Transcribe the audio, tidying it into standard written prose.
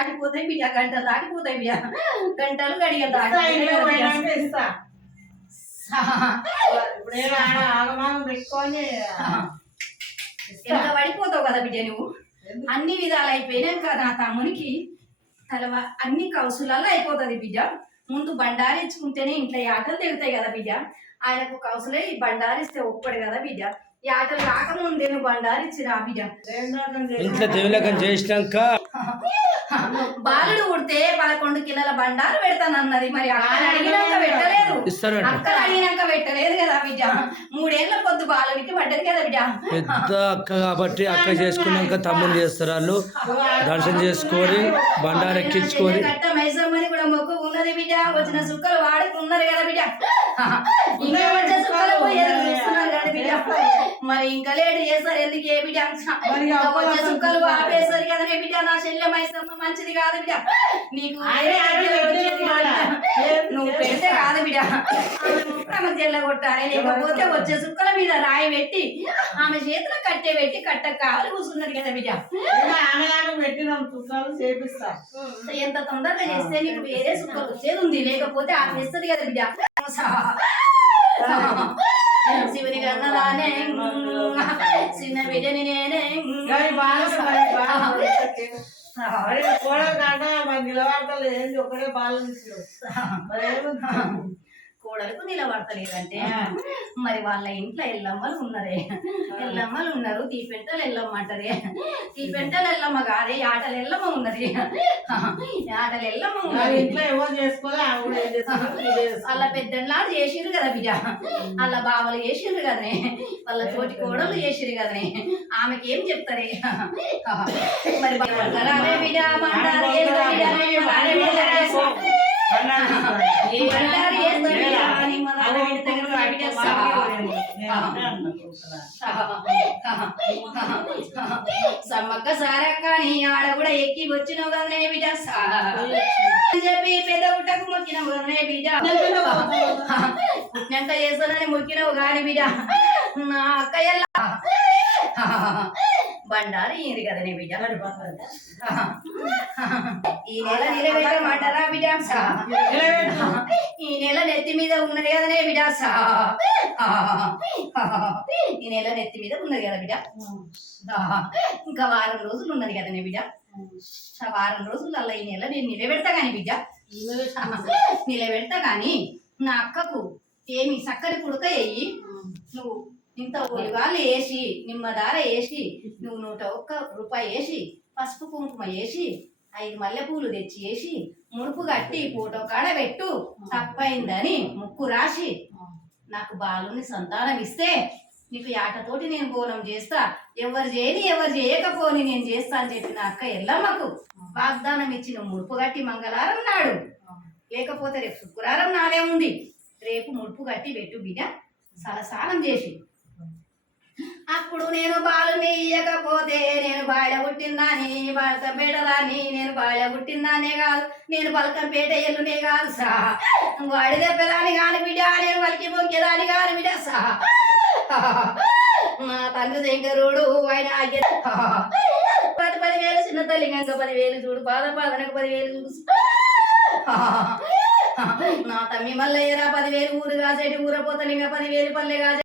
దాటిపోతాయి బిడ్డ, గంటలు దాటిపోతాయి బిడ్డ, గంటలు గడియలు ఇస్తా. ఇప్పుడు ఆగమాగం పెట్టుకొని ఎంత పడిపోతావు కదా బిడ్డ నువ్వు. అన్ని విధాలు అయిపోయినాక నా తమ్మునికి అన్ని కౌసులలో అయిపోతుంది బిడ్డ. ముందు బండారించుకుంటేనే ఇంట్లో ఆటలు తెగుతాయి కదా బిడ్డ. ఆయనకు కౌసులే ఈ బండారిస్తే ఒప్పడు కదా బిడ్డ. ఈ ఆటలు రాకముందే నువ్వు బండారిచ్చి రా బిడ్డ. ఇంట్లో దేవులకం చేసినాక బాలుడు ఉడితే 11 కిలోల బండారు పెడతానన్నది. మరి అక్కలు అడిగినాక పెట్టలేదు, అక్కలు అడిగినాక పెట్టలేదు కదా బిడ్డ. 3 ఏళ్ల పొద్దు బాలుడికి పడ్డది కదా బిడ్డ. పెద్ద అక్క కాబట్టి అక్క చేసుకున్నాక తమ్ముని చేస్తారు. వాళ్ళు దర్శనం చేసుకొని బండారు ఎక్కించుకొని కట్ట మైసమ్మని కూడా మొక్కు ఉన్నది బిడ్డ. వచ్చిన సుక్కలు వాడుకున్నారు కదా బిడ్డ. ఇంకా వచ్చే సుక్కలు చూస్తున్నారు కదా బిడ్డ. మరి ఇంకా లేట్ చేస్తారు ఎందుకు ఏ బిడ్డ. వచ్చే సుక్కలు ఆపేస్తారు కదనే బిడ్డ. నా చెల్లె మైసమ్మ మంచిది కాదు బిడ్డ. నీకు నువ్వు పెడితే కాదు బిడ్డ. ఆమె చెల్ల కొట్టాలి, లేకపోతే వచ్చే సుక్కల మీద రాయి పెట్టి ఆమె చేతిలో కట్టె పెట్టి కట్ట కావాలి కూర్చున్నది కదా బిడ్డ. పెట్టినాం సుక్కలు చేపిస్తా. ఎంత తొందరగా చేస్తే నీకు వేరే సుక్కలు వచ్చేది ఉంది, లేకపోతే ఆమె ఇస్తుంది కదా బిడ్డ. శివుని కన్నదానే చిన్న బిడ్డని నేనే కోడలకు నిలబడతలేదంటే మరి వాళ్ళ ఇంట్లో ఎల్లమ్మలు ఉన్నారే, ఎల్లమ్మలు ఉన్నారు. తీపెంటలు ఎల్లమ్మ అంటారే, తీపెంటలు ఎల్లమ్మ కాదే ఆటలు ఎల్లమ్మ ఉన్నది. ఆటలు ఎల్లమ్మ ఉన్నది. ఇంట్లో ఎవరు చేసుకోలే వాళ్ళ పెద్దలాడు చేసిర్రు కదా బిడ్డ. వాళ్ళ బావలు చేసిర్రు కదనే, వాళ్ళ తోటి కోడలు చేసిర్రు కదనే. ఆమెకి ఏం చెప్తారే మరి బిడ్డ. సమ్మక్క సారక్క నీ ఆడ కూడా ఎక్కి వచ్చినావు కదనే బిడ్డ. చెప్పి పెద్ద గుట్టకు మొక్కినావు కదనే బిడ్డ. పుట్టినాక చేస్తానని మొక్కినావు కాని బిడ్డ. నా అక్క ఎల్లా బండారు ఈయన కదనే బిడ్డ. ఈ నెల నిలబెట్టమంటారా బిడ్డ. ఈ నెల నెత్తి మీద ఉన్నది కదనే బిడ్డ. ఈ నెల నెత్తి మీద ఉన్నది కదా బిడ్డ. ఇంకా వారం రోజులు ఉన్నది కదనే బిడ్డ. వారం రోజులల్లా ఈ నెల నేను నిలబెడతా గాని బిడ్డ, నిలబెడతా గాని నా అక్కకు ఏమి చక్కని కుడక వేయి. నువ్వు ఇంత ఉలిగాలు వేసి నిమ్మదార వేసి నువ్వు 101 రూపాయి వేసి పసుపు కుంకుమ వేసి 5 మల్లెపూలు తెచ్చి వేసి ముడుపు కట్టి ఫోటో కాడ పెట్టు. తప్పైందని ముక్కు రాసి నాకు బాలుని సంతానం ఇస్తే నీకు ఆటతోటి నేను బోనం చేస్తా. ఎవరు చేయని ఎవరు చేయకపోని నేను చేస్తా అని చెప్పిన అక్క ఎల్లమ్మకు వాగ్దానం ఇచ్చి నువ్వు ముడుపు కట్టి మంగళవారం నాడు, లేకపోతే రేపు శుక్రవారం నాడే ఉంది, రేపు ముడుపు కట్టి పెట్టు బిడ్డ. సలసానం చేసి అప్పుడు నేను బాలుని ఇయ్యకపోతే నేను బాయిల పుట్టిందాని బలకంపేటదాన్ని. నేను బాయిల పుట్టిందానే కాదు, నేను బలకంపేట ఎల్లునే కాదు సా. వాడి దెబ్బదాని కాని బిడ్డ, నేను వలికి మొక్కేదాని కాని బిడ్డ సా. మా తండ్రి శంకరుడు ఆయన 10,000 చిన్న తల్లి గంగ 10,000 చూడు, పాదనకు 10,000 చూడు. నా తమ్మి మల్లయ్యరా 10,000 ఊరు కాసేటి ఊరపోతలింగ 10,000 పల్లె కాసే